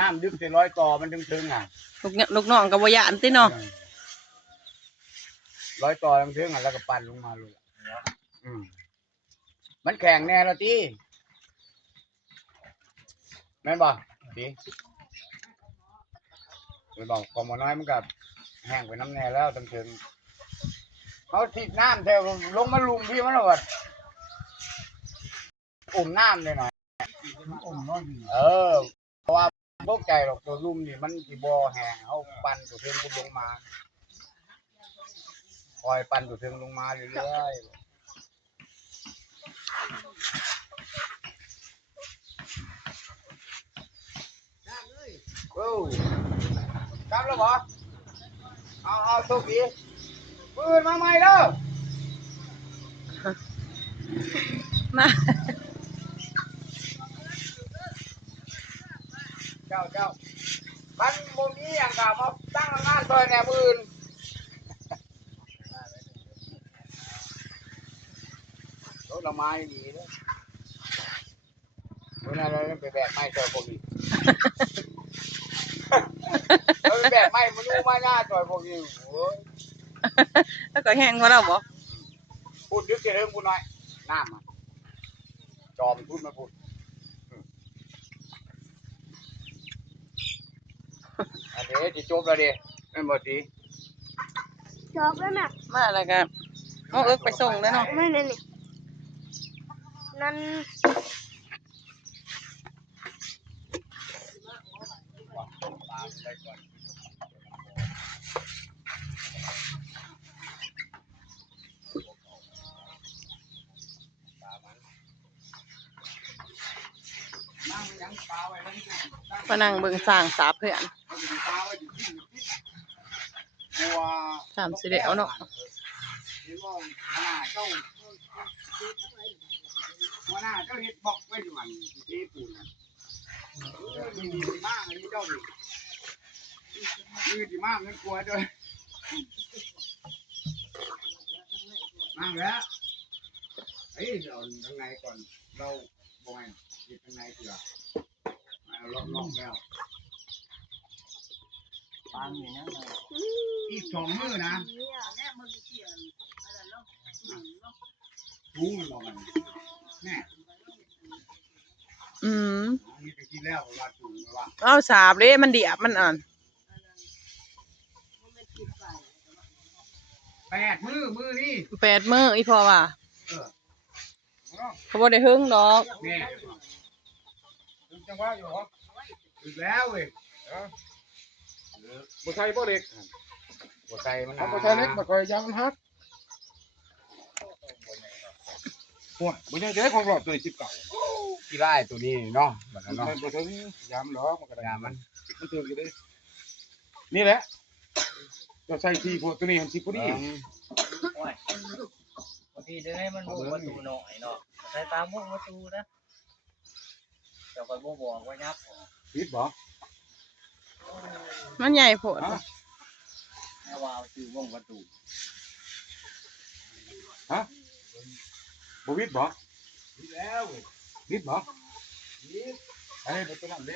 น้ำดึกจะร้อยต่อมันถึงอ่ะลูกน้องกับวายานติเนาะร้อยต่อถึงอ่ะแล้วก็ปั่นลงมาเลยมันแข็งแน่แล้วจีแม่นบ่ดีไปบอกกองน้อยมันกับแห้งไปน้ำแน่แล้วถึงเขาทิดน้ำแถวลงมาลุมพี่มันหรอน้ำเลยหน่อยเพราะว่าตกใจหรอกตัวลุ่มนี่มันจีบอแห้งเขาปั่นตัวเทิงกูลงมาคอยปั่นตัวเทิงลงมาเรื่อยกลับแล้วบ่เอาโชคดีปืนมาใหม่เด้อมาเจ้ามันโมมีอย่างกับมาตั้งงานซอยแหนมอื่นรถละไม้ดีเลยเมื่อนั้นเราไปแบกไม้ซอยพวกนี้เราไปแบกไม้มันรู้ไม้หน้าซอยพวกนี้โอ้ยแล้วก็แห้งมาแล้วบ่พูดดึกจะเรื่องพูดน้อยน้ำจอมพูดมาพูดอันนี้ที่จบแล้วดิไม่หมดดีจบแล้วนะมาแล้วกันเอาไปส่งแล้วเนาะไม่เนี่ยนั่นมานั่งเบิ่งสร้างสาเพื่อนสามสิเดียวเนาะหัวหน้าเจ้าเฮ็ดบอกไว้อยู่มันที่ปูนดีมากอันนี้เจ้าดิดีมากเงินกลัวด้วยนั่งแล้วเฮ้ยเราทางไหนก่อนเราบ่อยหยิบทางไหนเถอะล็อกแล้วปานนี่นะอีก2 มื้อนะรู้มันบอกมันแน่นี่ไปกินแล้วว่าจุ่มว่าเอาสาบเลยมันเดียบมันอ่อน8 มื้อนี่8 มื้ออีพอว่าเขาบ่ได้หึงดอกแน่จังว่าอยู่เหรออีกแล้วเว้ยบ่ใช่บ่เล็กบ่ใช่มันบ่ใช่เล็กบ่ค่อยยังมันฮักโอ้ยบ่ใช่เด็กของหลอดตัว19กี่ไร่ตัวนี้เนาะบัดนั้นเนาะบ่ถึงยามหรอกมันก็ได้ยามมันถึงอยู่เด้นี่แหละจะใส่ที่พวกตัวนี้มันสิพอดีโอ้ยบางทีเดี๋ยวให้มันบุกประตูหน่อยเนาะใส่ตามมุกประตูนะเดี๋ยวคอยบอกว่ายับปิดบ่มันใหญ่โพดถ้าวาวซื้อวงประตูฮะบ่ปิดบ่ปิดแล้วปิดบ่ปิดไอ้ประตูนั่นเด้